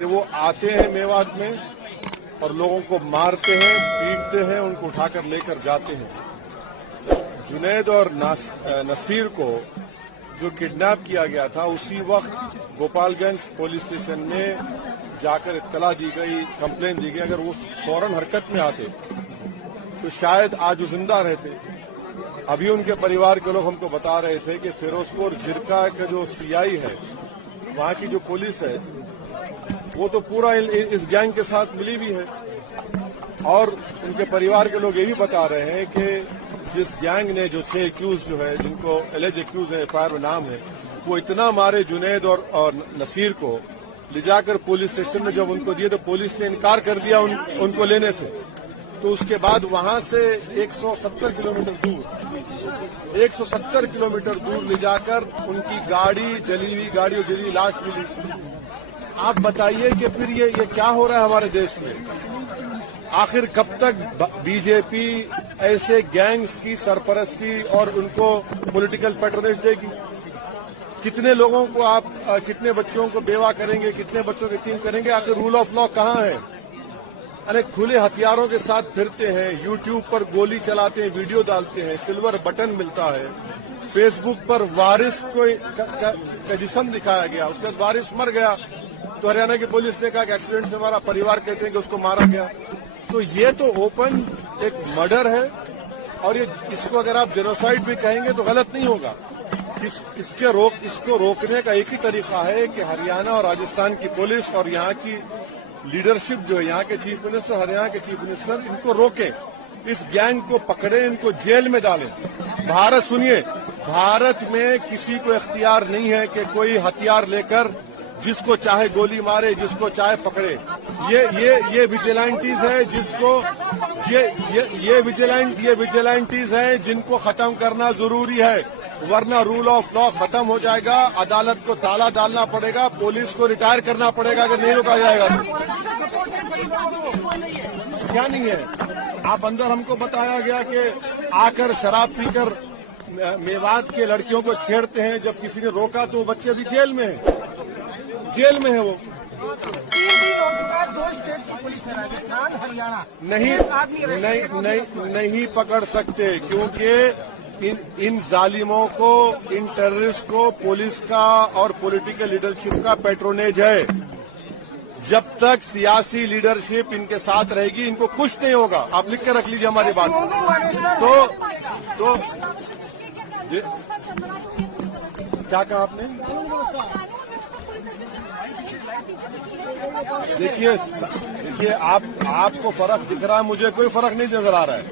वो आते हैं मेवात में और लोगों को मारते हैं, पीटते हैं, उनको उठाकर लेकर जाते हैं। जुनैद और नसीर को जो किडनैप किया गया था, उसी वक्त गोपालगंज पुलिस स्टेशन में जाकर इत्तला दी गई, कंप्लेन दी गई। अगर वो फौरन हरकत में आते तो शायद आज वो जिंदा रहते। अभी उनके परिवार के लोग हमको बता रहे थे कि फिरोजपुर झिरका का जो सीआई है, वहां की जो पुलिस है, वो तो पूरा इस गैंग के साथ मिली भी है। और उनके परिवार के लोग ये भी बता रहे हैं कि जिस गैंग ने जो 6 एक्यूज जो है, जिनको एलिज एक्यूज है, एफआईआर में नाम है, वो इतना मारे जुनैद और नसीर को, ले जाकर पुलिस स्टेशन में जब उनको दिए तो पुलिस ने इनकार कर दिया उनको लेने से। तो उसके बाद वहां से 170 किलोमीटर दूर ले जाकर उनकी गाड़ी, जली हुई गाड़ी और जली हुई लाश मिली। आप बताइए कि फिर ये क्या हो रहा है हमारे देश में? आखिर कब तक बीजेपी ऐसे गैंग्स की सरपरस्ती और उनको पॉलिटिकल पैट्रोनेज देगी? कितने लोगों को आप, कितने बच्चों को बेवा करेंगे, कितने बच्चों की टीम करेंगे? आखिर रूल ऑफ लॉ कहाँ है? अरे खुले हथियारों के साथ फिरते हैं, यूट्यूब पर गोली चलाते हैं, वीडियो डालते हैं, सिल्वर बटन मिलता है, फेसबुक पर वारिस का जिस्म दिखाया गया, उसके बाद वारिस मर गया तो हरियाणा की पुलिस ने कहा कि एक्सीडेंट से हमारा परिवार कहते हैं कि उसको मारा गया। तो ये तो ओपन एक मर्डर है। और ये इसको अगर आप जेनोसाइड भी कहेंगे तो गलत नहीं होगा। इसको रोकने का एक ही तरीका है कि हरियाणा और राजस्थान की पुलिस और यहाँ की लीडरशिप जो है, यहाँ के चीफ मिनिस्टर, हरियाणा के चीफ मिनिस्टर, इनको रोकें, इस गैंग को पकड़ें, इनको जेल में डालें। भारत, सुनिए, भारत में किसी को इख्तियार नहीं है कि कोई हथियार लेकर जिसको चाहे गोली मारे, जिसको चाहे पकड़े। ये विजिलेंटीज है जिसको ये विजिलेंटीज है जिनको खत्म करना जरूरी है, वरना रूल ऑफ लॉ खत्म हो जाएगा, अदालत को ताला डालना पड़ेगा, पुलिस को रिटायर करना पड़ेगा अगर नहीं रोका जाएगा तो। क्या नहीं है? आप अंदर हमको बताया गया कि आकर शराब पीकर मेवात के लड़कियों को छेड़ते हैं। जब किसी ने रोका तो वो बच्चे अभी जेल में है, जेल में है वो। 2 स्टेट की पुलिस है, राजस्थान, हरियाणा, नहीं पकड़ सकते, क्योंकि इन जालिमों को, इन टेररिस्ट को पुलिस का और पॉलिटिकल लीडरशिप का पैट्रोनेज है। जब तक सियासी लीडरशिप इनके साथ रहेगी, इनको कुछ नहीं होगा। आप लिख के रख लीजिए हमारी बात। तो क्या कहा आपने? देखिए आपको फर्क दिख रहा है, मुझे कोई फर्क नहीं नजर आ रहा है।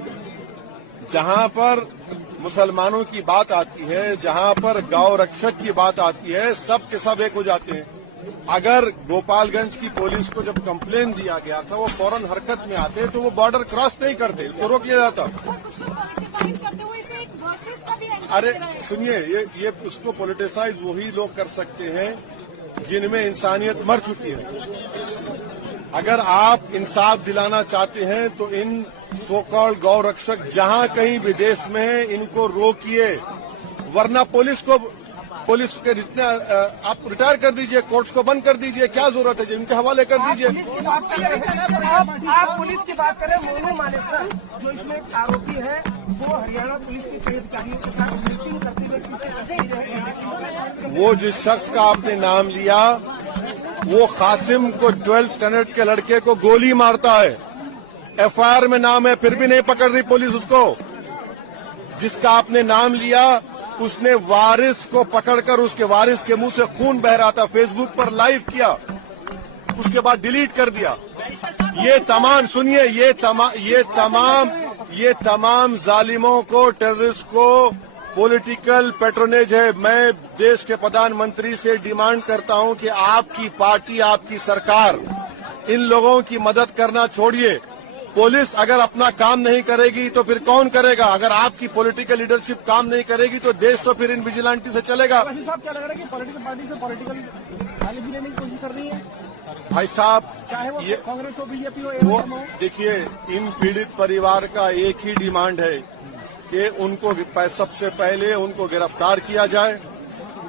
जहां पर मुसलमानों की बात आती है, जहां पर गौ रक्षक की बात आती है, सब के सब एक हो जाते हैं। अगर गोपालगंज की पुलिस को जब कंप्लेन दिया गया था, वो फौरन हरकत में आते तो वो बॉर्डर क्रॉस नहीं करते, इसको रोक लिया जाता। अरे सुनिए, ये उसको पॉलिटिसाइज वही लोग कर सकते हैं जिनमें इंसानियत मर चुकी है। अगर आप इंसाफ दिलाना चाहते हैं तो इन सो कॉल्ड गौ रक्षक जहां कहीं भी देश में है, इनको रोकिए, वरना पुलिस के जितने आप रिटायर कर दीजिए, कोर्ट्स को बंद कर दीजिए, क्या जरूरत है? इनके हवाले कर दीजिए। आप पुलिस की बात करें, मोनू मानेसर जो इसमें आरोपी है, वो हरियाणा पुलिस के कई अधिकारियों के साथ मीटिंग करते हुए, वो जिस शख्स का आपने नाम लिया, वो कासिम को 12th स्टैंडर्ड के लड़के को गोली मारता है, एफआईआर में नाम है, फिर भी नहीं पकड़ रही पुलिस उसको। जिसका आपने नाम लिया, उसने वारिस को पकड़कर, उसके वारिस के मुंह से खून बह रहा था, फेसबुक पर लाइव किया, उसके बाद डिलीट कर दिया। ये तमाम, सुनिए, ये तमाम जालिमों को, टेररिस्ट को पॉलिटिकल पैट्रोनेज है। मैं देश के प्रधानमंत्री से डिमांड करता हूं कि आपकी पार्टी, आपकी सरकार इन लोगों की मदद करना छोड़िए। पुलिस अगर अपना काम नहीं करेगी तो फिर कौन करेगा? अगर आपकी पॉलिटिकल लीडरशिप काम नहीं करेगी तो देश तो फिर इन विजिलेंटी से चलेगा। साहब, क्या लग रहा है कि पॉलिटिकल पार्टी से पॉलिटिकल गाली लेने की कोशिश कर रही है? भाई साहब, चाहे वो कांग्रेस हो, बीजेपी हो, देखिए, इन पीड़ित परिवार का एक ही डिमांड है कि उनको सबसे पहले उनको गिरफ्तार किया जाए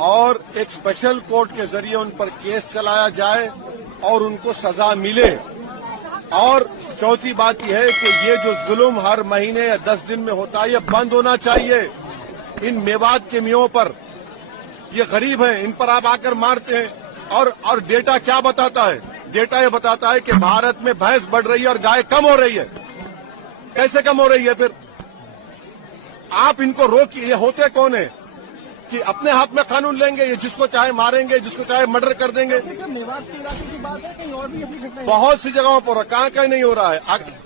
और एक स्पेशल कोर्ट के जरिए उन पर केस चलाया जाए और उनको सजा मिले। और चौथी बात यह है कि ये जो जुल्म हर महीने या 10 दिन में होता है, ये बंद होना चाहिए। इन मेवात के मियों पर, ये गरीब हैं, इन पर आप आकर मारते हैं। और डेटा क्या बताता है? डेटा ये बताता है कि भारत में भैंस बढ़ रही है और गाय कम हो रही है। कैसे कम हो रही है फिर? आप इनको रोकिए। ये होते कौन है कि अपने हाथ में कानून लेंगे, ये जिसको चाहे मारेंगे, जिसको चाहे मर्डर कर देंगे। मेवात के इलाके की बात है, कहीं और भी अभी घटना बहुत सी जगहों पर कहाँ नहीं हो रहा है।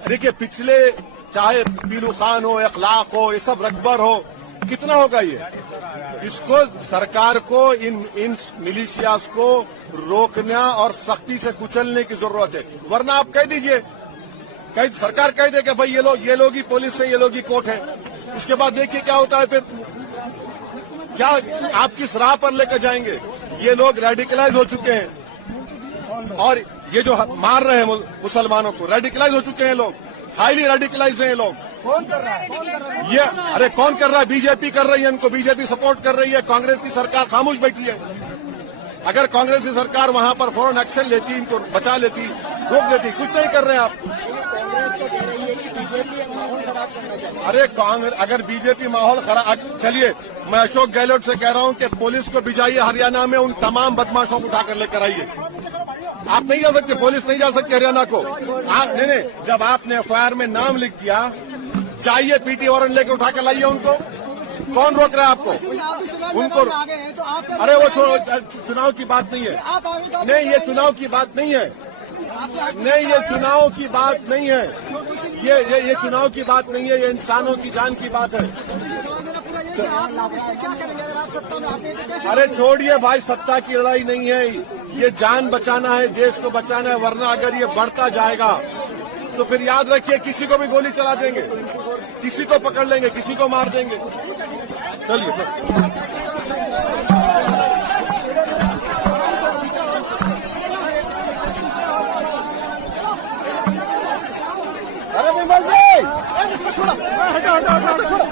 देखिए, पिछले चाहे पीलू खान हो, इखलाक हो, ये सब रकबर हो, कितना होगा ये? इसको सरकार को इन मिलिशियास को रोकना और सख्ती से कुचलने की जरूरत है। वरना आप कह दीजिए, सरकार कह दे कि भाई ये लोग ही पुलिस है, ये लोग ही कोर्ट है। उसके बाद देखिए क्या होता है फिर। क्या आप किस राह पर लेकर जाएंगे? ये लोग रेडिकलाइज हो चुके हैं और ये जो मार रहे हैं मुसलमानों को, रेडिकलाइज हो चुके हैं लोग, हाईली रेडिकलाइज हैं ये लोग। कौन कर रहा है? ये अरे कौन कर रहा है? बीजेपी कर रही है इनको, बीजेपी सपोर्ट कर रही है। कांग्रेस की सरकार खामोश बैठी है। अगर कांग्रेस की सरकार वहां पर फौरन एक्शन लेती, इनको बचा लेती, रोक देती। कुछ नहीं कर रहे हैं आप। अरे कांग्रेस अगर बीजेपी माहौल खराब, चलिए मैं अशोक गहलोत से कह रहा हूं कि पुलिस को भिजाइए हरियाणा में, उन तमाम बदमाशों को उठाकर लेकर आइए। आप नहीं जा सकते, पुलिस नहीं जा सकती हरियाणा को। आप नहीं, जब आपने एफआईआर में नाम लिख दिया, चाहिए पीटी वारंट लेकर उठाकर लाइए उनको। कौन रोक रहा है आपको? उनको अरे वो चुनाव की बात नहीं है। नहीं, ये चुनाव की बात नहीं है। नहीं, ये चुनाव की बात नहीं है। ये चुनाव की बात नहीं है, ये इंसानों की जान की बात है। अरे छोड़िए भाई, सत्ता की लड़ाई नहीं है ये, जान बचाना है, देश को बचाना है। वरना अगर ये बढ़ता जाएगा तो फिर याद रखिए, किसी को भी गोली चला देंगे, किसी को पकड़ लेंगे, किसी को मार देंगे। चलिए अरे विमल जी, इसको छोड़ो, हटो हटो हटो, छोड़ो।